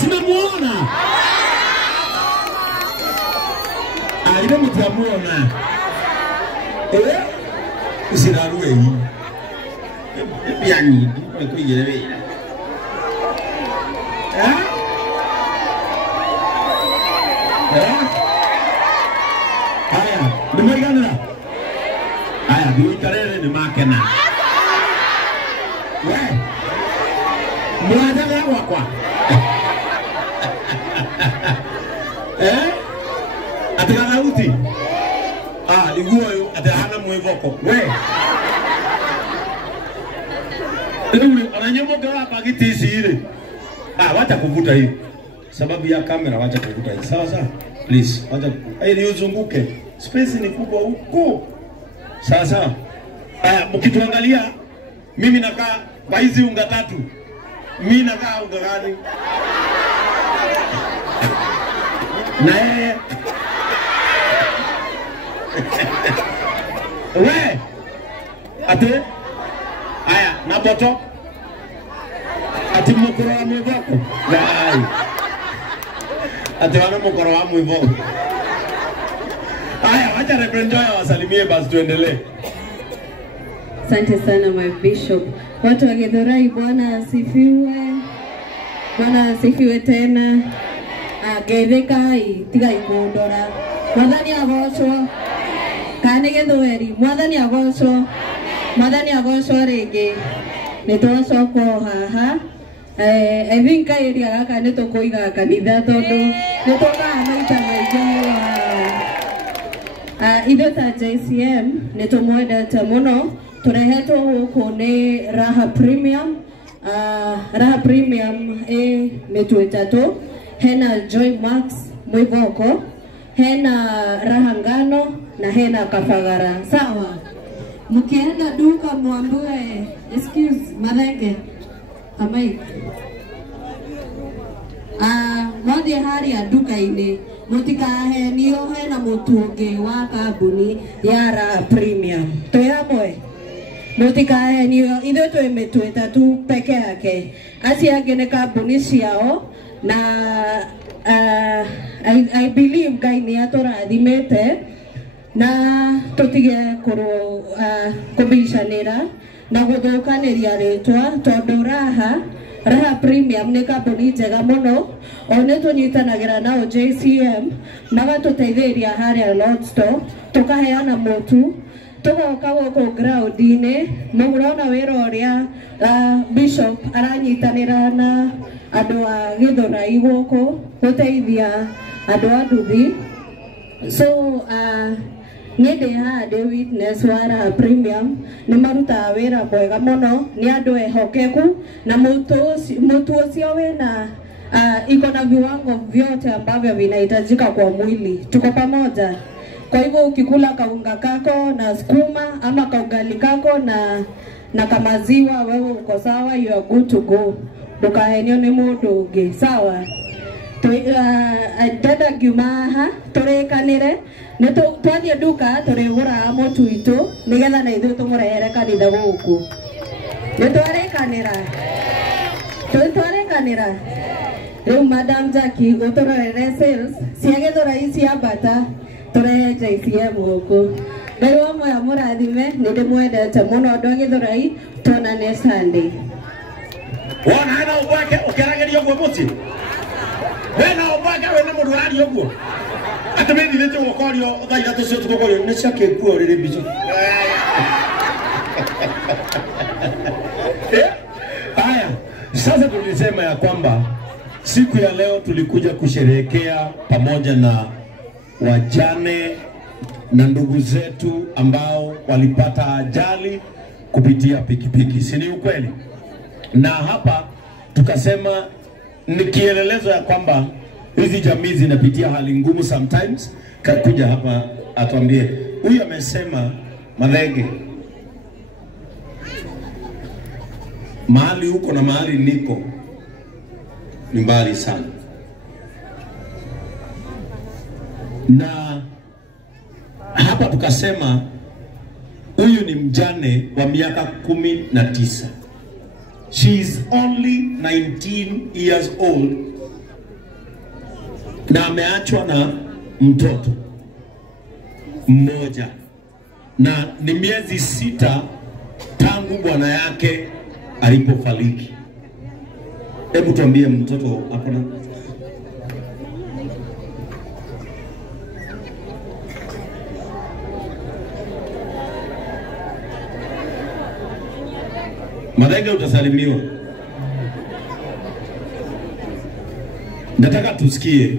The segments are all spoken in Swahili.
Simemuona. Ile mtamuona. Usinaruwe hii. Yani, kwa kujelewe. Haya, nimegana. Haya, biikarere ni makena. We. Mwana wakwa. Atikana uti. Iguo atahana mwivoko. We. Ananyemo kwa pakiti hizi. Wacha kuvuta hii. Sababu ya kamera wacha kuvuta hii. Sawa sawa. Please, wacha ili uzunguke. Space ni kubwa huko. Sawa sawa. Mkituangalia mimi nakaa kwa hizi unga tatu. Mimi nakaa unga gani? Na yeye. We. Ate. Aya, na boto. Ati mukoro wa mwivoko. Wai. Ati wana mukoro wa mwivoko. Aya, wacha Reverend Joy wasalimie basi tuendelee. Asante sana my bishop. Watu wa Githurai, Bwana asifiwe. Bwana asifiwe tena. Gethekai tiga ikundora. Mwathani agocwo. Kane Githurai, Mwathani agocwo. Mwathani agocwo ringi. Nitwacokwo haha. I think area gaka nitukuiga kanitha tondu nitukaga maita maingĩ mũno. Ithuĩ ta JCM nitumwendete muno. Turehetwo gũkũ nĩ Raha Premium. Raha Premium mĩtu ĩtatũ. Hena Joy Max Mwivoko, hena Raha Ngano na hena Kabagara. Sawa. Mkienda duka mwambie excuse Mathenge. Amai. Mwathie haria duka-inĩ mutikahenio hena mũtu ũngĩ wa kambuni ya Raha Premium. Twĩ hamwe. Mutikahenio ithuĩ twĩ mĩtu ĩtatũ peke yake. Acio angĩ nĩ kambuni ciao na I believe Ngai nĩ atũrathimĩte na tutige kubicanĩra na gũthũkanĩria rĩtwa tondũ Raha Premium nĩ kambuni njega mũno. O nĩ tũnyitanagĩra nao JCM magatũteithĩrĩria harĩa Lord Store tũkaheana mũtu tugoka gũkũ ground-inĩ. Mũrona wĩra ũrĩa bishop aranyitanĩra na andũ a Githurai gũkũ gũteithia andũ a nduthi. So nĩ ndĩ haha ndĩ witness wa Raha Premium nĩ marutaga wĩra mwega mũno, nĩ andũ ehokeku na mũtu ũcio wĩna iko na viwango vyote ambavyo vinahitajika kwa mwili. Tuko pamoja. Kwa hivyo ukikula kaunga kako na skuma ama kaugali kako na kamaziwa, wewe uko sawa, you are good to go. Ndukahenio nĩ mũndũ ũngĩ. Sawa. Dada Giumaha tũrĩkanĩre twathiĩ duka tũrĩgũraga mũtu witũ nĩgetha na ithuĩ tũmũrehere kanitha gũkũ. Nĩtwarĩkanĩra. Rĩu Madam Jackie gũtũrorere sales cia Githurai ciambata tũrehe JCM gũkũ. Ngai wa moya mũrathime, nĩ ndĩmwendete mũno andũ a Githurai. Tuonane Sunday. Wona hena ũbwake ũkĩaragĩria ũguo mũciĩ. Wena ũbwake wena mũndũ ũraria ũguo. Atĩ mĩthithĩte ũgũkorio thaa ithatũ cia ũtukũ ũkorio nĩ ciakĩkuo rĩrĩ bicu. Haya, sasa tulisema ya kwamba siku ya leo tulikuja kusherehekea pamoja na wajane na ndugu zetu ambao walipata ajali kupitia pikipiki. Si ni ukweli? Na hapa tukasema ni kielelezo ya kwamba hizi jamii zinapitia hali ngumu sometimes. Kakuja hapa atuambie, huyu amesema Mathenge, mahali huko na mahali niko ni mbali sana. Na hapa tukasema huyu ni mjane wa miaka 19. She is only 19 years old na ameachwa na mtoto mmoja, na ni miezi 6 tangu bwana yake alipofariki. Hebu tuambie mtoto hapo na Madhaiga utasalimiwa. Nataka tusikie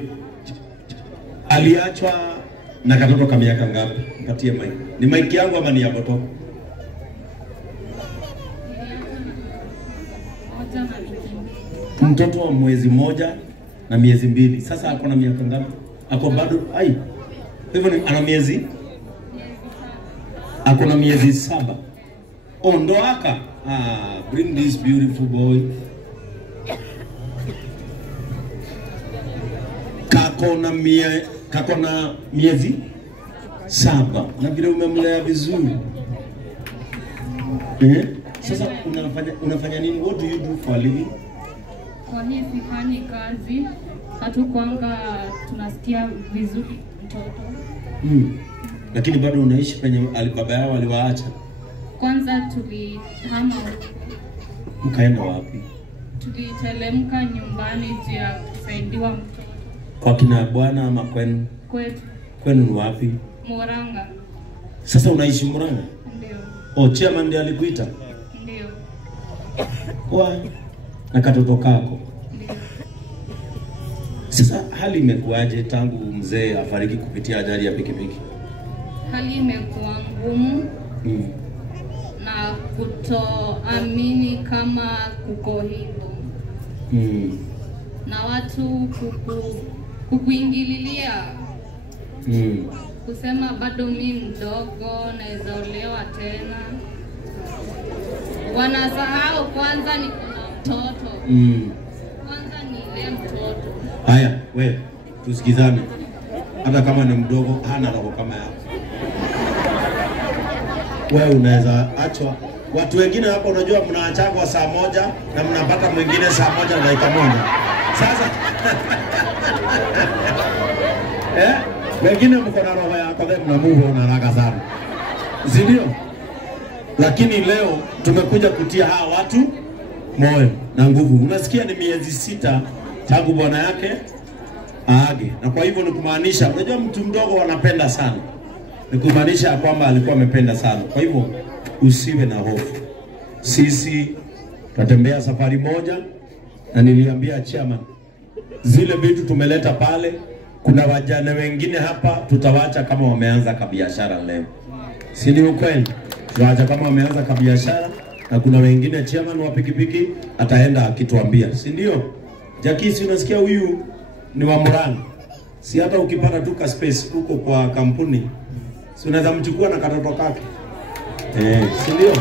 aliachwa na katoto kama miaka ngapi? Mpatie mic. Ni mic yangu ama ni ya boto? Mtoto wa mwezi 1 na miezi 2. Sasa ako na miaka ngapi? Ako bado ai. Hivyo ni ana miezi? Ako na miezi 7. Oh, ndo aka. Bring this beautiful boy. Kako na miezi 7. Na vile umemlea vizuri. Sasa unafanya nini? What do you do for a living? Kwa hii sifanyi kazi, hatukwanga tunasikia vizuri mtoto. Lakini bado unaishi penye baba yao aliwaacha? Kwanza tulihama. Mkaenda wapi? Tulitelemka nyumbani juu ya kusaidiwa mtoto. Kwa kina bwana ama kwenu? Kwetu. Kwenu ni wapi? Murang'a. Sasa unaishi Murang'a? Ndio. Oh, chairman ndiye alikuita? Ndio. Kwa na katoto kako? Ndio. Sasa hali imekuaje tangu mzee afariki kupitia ajali ya pikipiki? Hali imekuwa ngumu. Na kutoamini kama kuko hivyo. Na watu kukuingililia. Kusema bado mimi mdogo naweza olewa tena. Wanasahau kwanza ni kuna mtoto. Kwanza ni ile mtoto. Haya, wewe tusikizane. Hata kama ni mdogo hana roho kama yako. Wewe unaweza achwa. Watu wengine hapo unajua mnaachagwa saa 1 na mnapata mwingine saa 1 na dakika 1. Sasa wengine mko na roho yako leo mnamuvu una haraka sana. Ndio? Lakini leo tumekuja kutia hawa watu moyo na nguvu. Unasikia ni miezi 6 tangu bwana yake aage. Na kwa hivyo ni kumaanisha unajua mtu mdogo wanapenda sana. Ni kumaanisha kwamba alikuwa amependa sana. Kwa hivyo usiwe na hofu. Sisi tutatembea safari moja na niliambia chairman zile vitu tumeleta pale, kuna wajane wengine hapa tutawacha kama wameanza kabiashara leo. Si ni ukweli? Tutaacha kama wameanza kabiashara na kuna wengine chairman wa pikipiki ataenda akituambia. Si ndio? Jackie, si unasikia huyu ni wa Murang'a. Si hata ukipata tu ka space huko kwa kampuni si unaweza mchukua na katoto kake. Si ndio?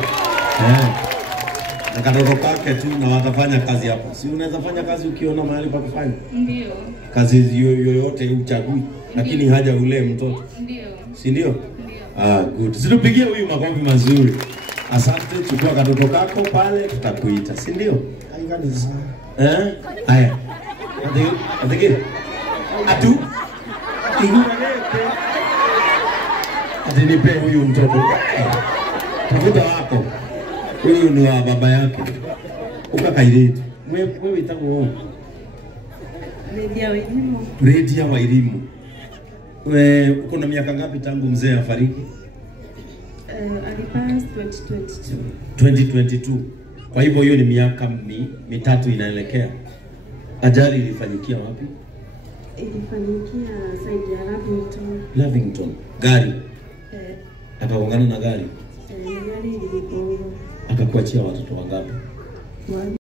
Na katoto kake tu na watafanya kazi hapo. Si unaweza fanya kazi ukiona mahali pa kufanya? Ndio. Kazi yoyote uchagui, lakini haja ule mtoto. Ndio. Si ndio? Ndio. Good. Situpigie huyu makofi mazuri. Asante, chukua katoto kako pale tutakuita. Si ndio? Haingani sana. Haya. Adege. Atu. Atinipe huyu mtoto. Tafuta wako. Huyu ni wa baba yake. Ukakairetu. Wewe itakuwa Redia wa elimu. Wewe uko na miaka ngapi tangu mzee afariki? Alipass 2022. 2022. Kwa hivyo hiyo ni miaka 3 inaelekea. Ajali ilifanyikia wapi? Ilifanyikia side ya Lavington. Lavington. Gari. Akagongana na gari. Gari iligonga. Akakuachia watoto wangapi?